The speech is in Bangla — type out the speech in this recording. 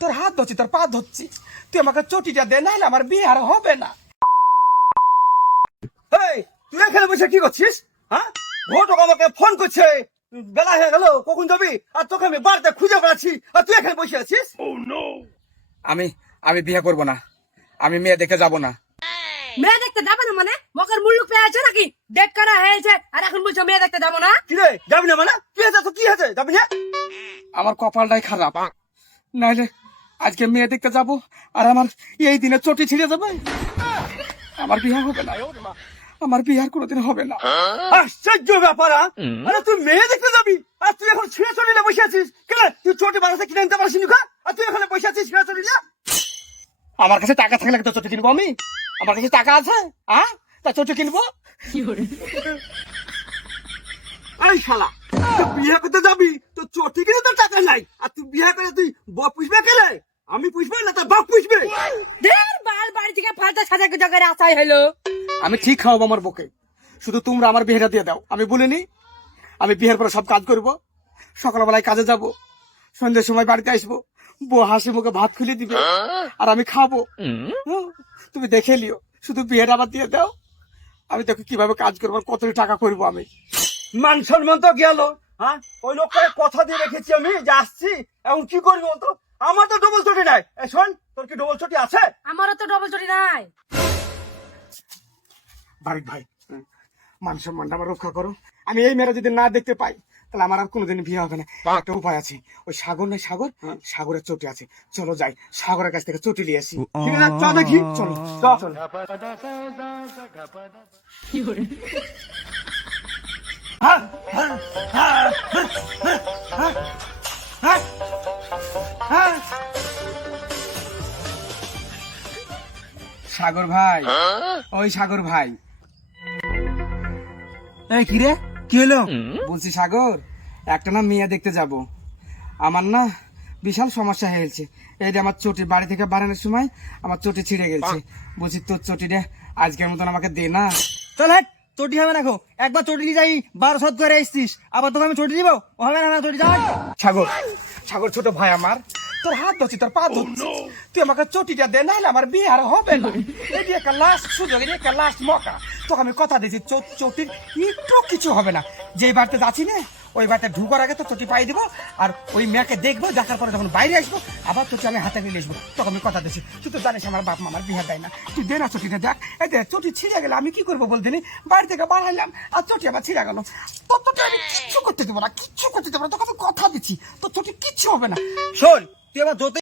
তোর হাত ধরছি, তোর পা ধরছি, তুই আমাকে চটিটা দে, নাহলে আমার বিয়ে আর হবে না। এই, তুই এখানে বসে কি করছিস? হ্যাঁ, ঘটক আমাকে ফোন করছে, বেলা হয়ে গেল, কখন যাবি? আর তোকে আমি বাড়িতে খুঁজে বেড়াচ্ছি, আর তুই এখানে বসে আছিস। আমি আমি বিয়ে করব না, আমি মেয়ে দেখে যাব না। মেয়ে দেখতে যাবে না মানে? মকের মুল্লুক পেয়ে আছে নাকি? দেখ করা হয়েছে আর এখন বলছো মেয়ে দেখতে যাবো না? কি রে, যাবি না মানে? কি হয়েছে তো, কি হয়েছে, যাবি না? আমার কপালটাই খারাপ, নাহলে আজকে মেয়ে দেখতে যাব আর আমার এই দিনে চটি ছিঁড়ে যাবে। আমার বিয়ে হবে না, আমার বিয়ে আর কোনোদিন হবে না। আশ্চর্য ব্যাপার! আরে তুই মেয়ে দেখতে যাবি আর তুই এখন ছিঁড়ে চড়িলে বসে আছিস কেন? তুই চটি বানাতে কিনে আনতে পারছিস না, আর তুই এখানে বসে আছিস ছিঁড়ে চড়িলে? আমার কাছে টাকা থাকলে তো চটি কিনবো আমি, আমার কাছে টাকা আছে, তা চটি কিনবো। এই শালা, তুই বিয়ে করতে যাবি তো চটি কিনে তোর টাকা নাই, আর তুই বিয়ে করে তুই বাপ পুষবে কেলে? আমি পুষবে না তোর বাপ পুষবে? দের বাল বাড়ি থেকে ফালতা সাজা গুজা করে আসাই হলো। আমি ঠিক খাওয়াবো আমার বউকে, শুধু তোমরা আমার বিয়েটা দিয়ে দাও। আমি বলিনি আমি বিয়ের পরে সব কাজ করব, সকালবেলায় কাজে যাব, সন্ধ্যের সময় বাড়িতে আসবো, বউ হাসি মুখে ভাত খুলে দিবে আর আমি খাবো। তুমি দেখে লিও, শুধু বিয়েটা আবার দিয়ে দাও। আমি দেখো কিভাবে কাজ করবো, কত টাকা করবো আমি। মান সম্মান তো গেল, হ্যাঁ, ওই লোককে কথা দিয়ে রেখেছি আমি যে আসছি, এখন কি করবি বলতো? আমার তো ডবল চটি নাই। শোন, তোর কি ডবল চটি আছে? আমারও তো ডবল চটি নাই। বারিক ভাই, মান সম্মানটা আমার রক্ষা করো। আমি এই মেয়েরা যদি না দেখতে পাই তাহলে আমার আর কোনোদিন বিয়ে হবে না। একটা উপায় আছে, ওই সাগর নাই সাগর, সাগরের চটি আছে, চলো যাই সাগরের কাছ থেকে চটি নিয়ে আসি। ঠিক আছে, চল দেখি, চলো চল। সাগর ভাই, ওই সাগর ভাই। এই কি রে, কি হলো? বলছি সাগর, একটা না মেয়ে দেখতে যাব, আমার না বিশাল সমস্যা হয়েছে। এই যে আমার চটি বাড়ি থেকে বাড়ানোর সময় আমার চটি ছিঁড়ে গেছে, বলছি তোর চটিটা আজকের মতন আমাকে দে না। চল হ্যাঁ, চটি হবে না, একবার চটি নিয়ে যাই 12 করে আসছিস, আবার তোকে আমি চটি দিব? হবে না, চটি যাওয়া। সাগর, সাগর ছোট ভাই আমার, তোর হাত ধরছি, তোর পা ধরছি, তুই আমাকে চটিটা দে, নাহলে আমার বিয়ে আর হবে না। এটি একটা লাস্ট সুযোগ, এটি একটা লাস্ট মকা। তোকে আমি কথা দিচ্ছি, চটির একটু কিছু হবে না। যে বাড়িতে যাচ্ছি না, ওই বাড়িতে ঢুকার আগে তো চটি পাই দিব, আর ওই মেয়েকে দেখবো, দেখার পরে যখন বাইরে আসবো আবার চটি আমি হাতে নিয়ে আসবো। তোকে আমি কথা দিচ্ছি, তুই তো জানিস আমার বাপ মামার বিয়ে দেয় না, তুই দে না চটিটা। দেখ, এই দেখ চটি ছিঁড়ে গেলে আমি কি করবো বলতে নি? বাড়ি থেকে বাড়াইলাম আর চটি আবার ছিঁড়ে গেল, তোর চটি আমি কিচ্ছু করতে দেবো না, কিচ্ছু করতে দেবো না, তোকে আমি কথা দিচ্ছি, তোর চটি কিচ্ছু হবে না। শোন, তুই আবার